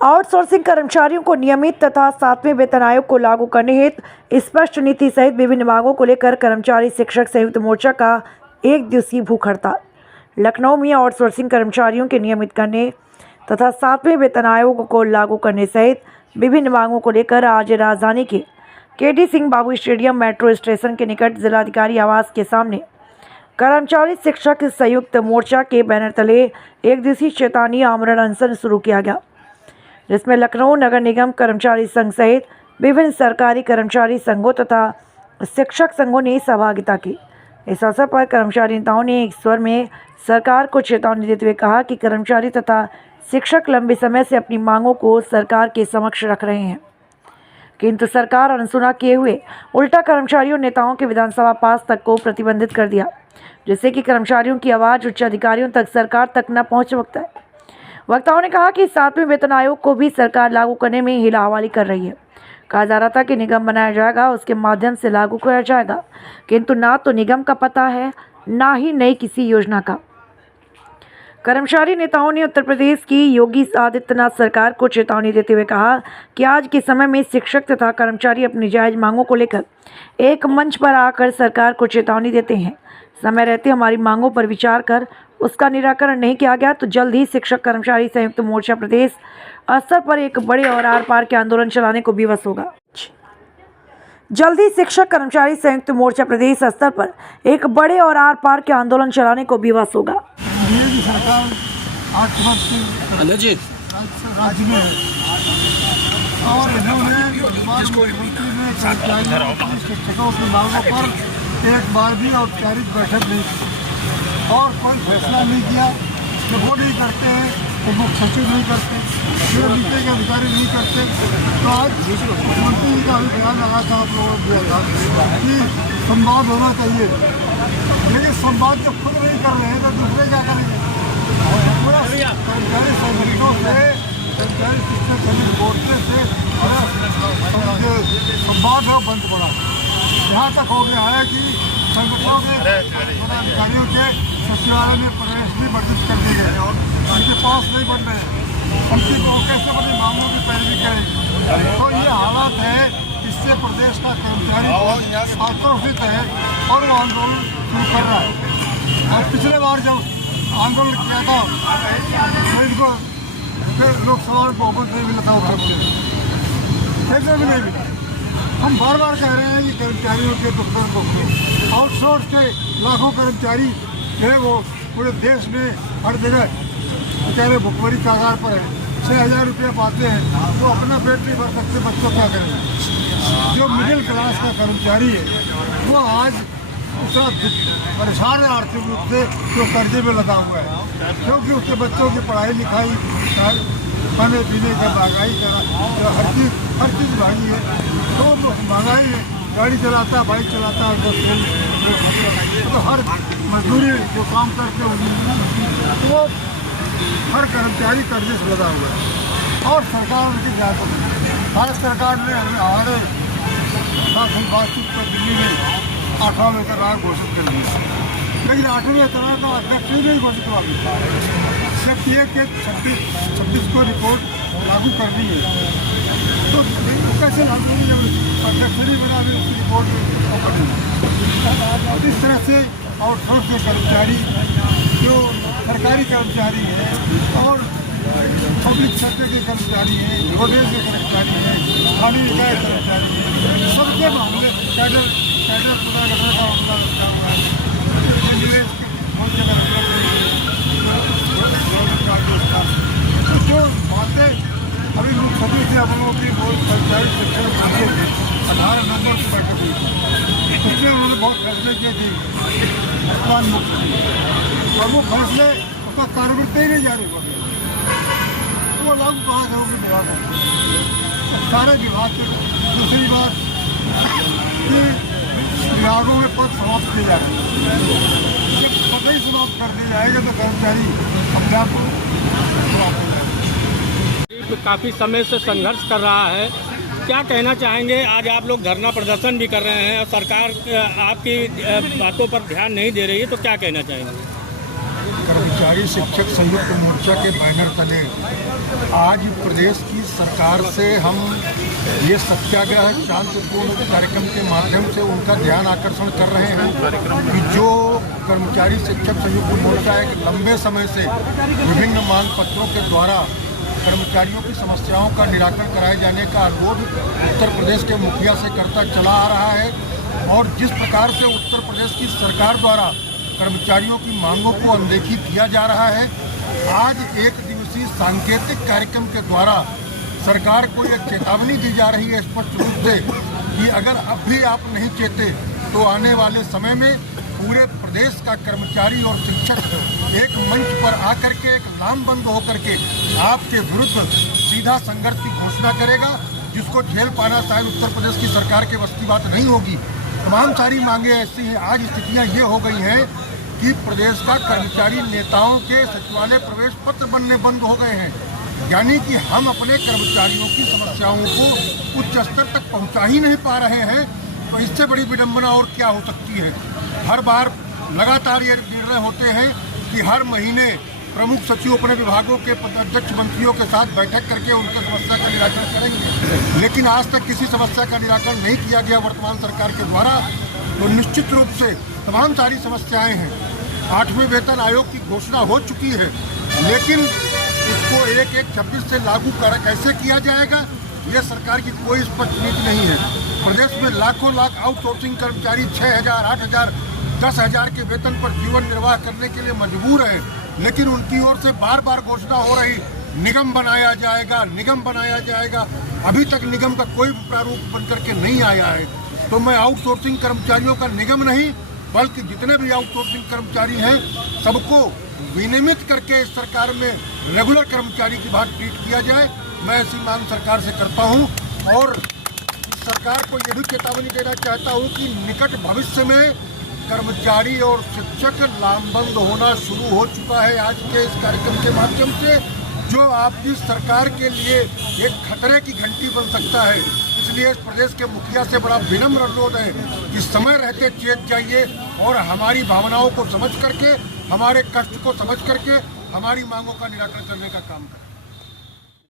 Outsourcing कर्मचारियों को नियमित तथा 7वें वेतन आयोग को लागू करने हेतु स्पष्ट नीति सहित विभिन्न मांगों को लेकर कर्मचारी शिक्षक संयुक्त मोर्चा का 1 दिवसीय भूख हड़ताल। लखनऊ में आउटसोर्सिंग कर्मचारियों के नियमित करने तथा 7वें वेतन आयोग को लागू करने सहित विभिन्न मांगों को लेकर आज राजधानी के केडी सिंह बाबू स्टेडियम मेट्रो स्टेशन के निकट जिलाधिकारी आवास के सामने कर्मचारी शिक्षक संयुक्त मोर्चा के बैनर तले 1 दिवसीय चेतावनी आमरण अनशन शुरू किया गया, जिसमें लखनऊ नगर निगम कर्मचारी संघ सहित विभिन्न सरकारी कर्मचारी संघों तथा शिक्षक संघों ने सहभागिता की। इस अवसर पर कर्मचारी नेताओं ने एक स्वर में सरकार को चेतावनी देते हुए कहा कि कर्मचारी तथा शिक्षक लंबे समय से अपनी मांगों को सरकार के समक्ष रख रहे हैं, किंतु सरकार अनसुना किए हुए उल्टा कर्मचारियों नेताओं के विधानसभा पास तक को प्रतिबंधित कर दिया, जिससे कि कर्मचारियों की आवाज़ उच्च अधिकारियों तक सरकार तक न पहुँच सकता है। वक्ताओं ने कहा कि 7वें वेतन आयोग को भी सरकार लागू करने में हिला हवाली कर रही है। कहा जा रहा था कि निगम बनाया जाएगा, उसके माध्यम से लागू किया जाएगा, किंतु ना तो निगम का पता है, ना ही नई किसी योजना का। कर्मचारी नेताओं ने उत्तर प्रदेश की योगी आदित्यनाथ सरकार को चेतावनी देते हुए कहा कि आज के समय में शिक्षक तथा कर्मचारी अपनी जायज़ मांगों को लेकर एक मंच पर आकर सरकार को चेतावनी देते हैं। समय रहते हमारी मांगों पर विचार कर उसका निराकरण नहीं किया गया तो जल्द ही शिक्षक कर्मचारी संयुक्त मोर्चा प्रदेश स्तर पर एक बड़े और आर पार के आंदोलन चलाने को विवश होगा। जल्द ही शिक्षक कर्मचारी संयुक्त मोर्चा प्रदेश स्तर पर एक बड़े और आर पार के आंदोलन चलाने को विवश होगा। सरकार 8 वर्ष से राज्य में है और इन्होंने शिक्षकों की मांगों पर एक बार भी औपचारिक बैठक नहीं की और कोई फैसला नहीं किया। जब वो नहीं करते हैं तो मुख्य सचिव नहीं करते, जो नीचे के अधिकारी नहीं करते। तो आज मुख्यमंत्री जी का भी बयान लगा था, आप लोगों ने दिया था कि संवाद होना चाहिए, लेकिन संवाद जब खुद नहीं कर रहे हैं तो दूसरे क्या करेंगे। कर्मचारी संगठनों से, कर्मचारी शिक्षक संघ मोर्चे से जो संवाद है वो बंद पड़ा। यहाँ तक हो गया है कि संगठनों के पदाधिकारियों के सचिवालय में प्रवेश भी वर्जित कर दिए गए और उनके पास नहीं बन रहे, उनकी कैसे बड़ी मामलों की पैरवी करें। तो ये हालात है, इससे प्रदेश का कर्मचारी आक्रोशित है और वो आंदोलन शुरू कर रहा है। और पिछले बार जब आंदोलन किया था तो इनको लोकसभा में बहुमत नहीं मिला था, वो कैसे भी नहीं मिला। हम बार बार कह रहे हैं कि कर्मचारियों के दफ्तर को आउटसोर्स के लाखों कर्मचारी जो है वो पूरे देश में हर जगह बेचारे भुखमरी के आधार पर है। 6,000 रुपये पाते हैं, वो अपना पेट नहीं भर सकते, बच्चों क्या करेंगे। जो मिडिल क्लास का कर्मचारी है वो आज उसका परेशान है आर्थिक रूप से, जो कर्जे में लगा हुआ है, क्योंकि उसके बच्चों की पढ़ाई लिखाई, खाने पीने का महंगाई का हर चीज़ महंगी है। तो महंगाई है, गाड़ी चलाता, बाइक चलाता है, तो हर मजदूरी जो काम करते हैं वो हर कर्मचारी कर्जे से लगा हुआ है और सरकार उनकी ध्यान रखती। भारत सरकार ने हमारे साथ बातचीत पर दिल्ली में 8वां वेतन आयोग घोषित कर दिया, लेकिन 8वें वेतन आयोग का अध्यक्ष नहीं घोषित हुआ। जब ये के 26 को रिपोर्ट लागू करनी है तो कैसे लागू नहीं, जब अध्यक्ष नहीं बना भी उसकी रिपोर्ट करनी। इस तरह से आउटसोर्स के कर्मचारी जो सरकारी कर्मचारी हैं और पब्लिक सेक्टर के कर्मचारी हैं, रोडवेज के कर्मचारी हैं, स्थानीय निकाय कर्मचारी हैं, सबके मामले कैडर पुनर्गठन का मामला रखा हुआ है। बहुत जगह जो बातें अभी मुख्य सचिव से हम लोगों की बहुत कर्मचारी शिक्षण चाहिए थे, 18 नवंबर की बैठक हुई, उसमें उन्होंने बहुत फैसले किए थे और वो फैसले उसका कार्यवृत्ति ही नहीं जारी हुआ, वो लागू कहाँ से होगी विभाग में। सारे विभाग के दूसरी बात कि विभागों में पद समाप्त किए जा रहे हैं, जब पद ही समाप्त कर दिया जाएगा तो कर्मचारी अपने आप को काफ़ी समय से संघर्ष कर रहा है। क्या कहना चाहेंगे? आज आप लोग धरना प्रदर्शन भी कर रहे हैं और सरकार आपकी बातों पर ध्यान नहीं दे रही है, तो क्या कहना चाहेंगे? कर्मचारी शिक्षक संयुक्त मोर्चा के बैनर तले आज प्रदेश की सरकार से हम ये सत्याग्रह शांतिपूर्ण कार्यक्रम के माध्यम से उनका ध्यान आकर्षण कर रहे हैं कि जो कर्मचारी शिक्षक संयुक्त मोर्चा एक लंबे समय से विभिन्न मांग पत्रों के द्वारा कर्मचारियों की समस्याओं का निराकरण कराए जाने का अनुरोध उत्तर प्रदेश के मुखिया से करता चला आ रहा है, और जिस प्रकार से उत्तर प्रदेश की सरकार द्वारा कर्मचारियों की मांगों को अनदेखी किया जा रहा है, आज एक दिवसीय सांकेतिक कार्यक्रम के द्वारा सरकार को यह चेतावनी दी जा रही है स्पष्ट रूप से कि अगर अब भी आप नहीं चेते तो आने वाले समय में पूरे प्रदेश का कर्मचारी और शिक्षक एक मंच पर आकर के एक लामबंद होकर के आपके विरुद्ध सीधा संघर्ष की घोषणा करेगा, जिसको झेल पाना शायद उत्तर प्रदेश की सरकार के बस की बात नहीं होगी। तमाम सारी मांगे ऐसी हैं। आज स्थितियां ये हो गई हैं कि प्रदेश का कर्मचारी नेताओं के सचिवालय प्रवेश पत्र बनने बंद हो गए हैं, यानी कि हम अपने कर्मचारियों की समस्याओं को उच्च स्तर तक पहुंचा ही नहीं पा रहे हैं। तो इससे बड़ी विडंबना और क्या हो सकती है। हर बार लगातार ये निर्णय होते हैं कि हर महीने प्रमुख सचिव अपने विभागों के पदाध्यक्ष मंत्रियों के साथ बैठक करके उनकी समस्या का निराकरण करेंगे, लेकिन आज तक किसी समस्या का निराकरण नहीं किया गया वर्तमान सरकार के द्वारा। तो निश्चित रूप से तमाम सारी समस्याएं हैं। 8वें वेतन आयोग की घोषणा हो चुकी है, लेकिन इसको 1/1/26 से लागू कैसे किया जाएगा, यह सरकार की कोई स्पष्ट नीति नहीं है। प्रदेश में लाखों लाख आउटसोर्सिंग कर्मचारी 6,000, 8,000, 10,000 के वेतन पर जीवन निर्वाह करने के लिए मजबूर है, लेकिन उनकी ओर से बार बार घोषणा हो रही निगम बनाया जाएगा, निगम बनाया जाएगा। अभी तक निगम का कोई प्रारूप बनकर के नहीं आया है। तो मैं आउटसोर्सिंग कर्मचारियों का निगम नहीं, बल्कि जितने भी आउटसोर्सिंग कर्मचारी हैं सबको विनियमित करके इस सरकार में रेगुलर कर्मचारी की बात ट्रीट किया जाए। मैं ऐसी मांग सरकार से करता हूं, और सरकार को यह भी चेतावनी देना चाहता हूं कि निकट भविष्य में कर्मचारी और शिक्षक लामबंद होना शुरू हो चुका है आज के इस कार्यक्रम के माध्यम से, जो आपकी सरकार के लिए एक खतरे की घंटी बन सकता है। इसलिए इस प्रदेश के मुखिया से बड़ा विनम्र अनुरोध है कि समय रहते चेत जाइए और हमारी भावनाओं को समझ करके, हमारे कष्ट को समझ करके हमारी मांगों का निराकरण करने का काम करें।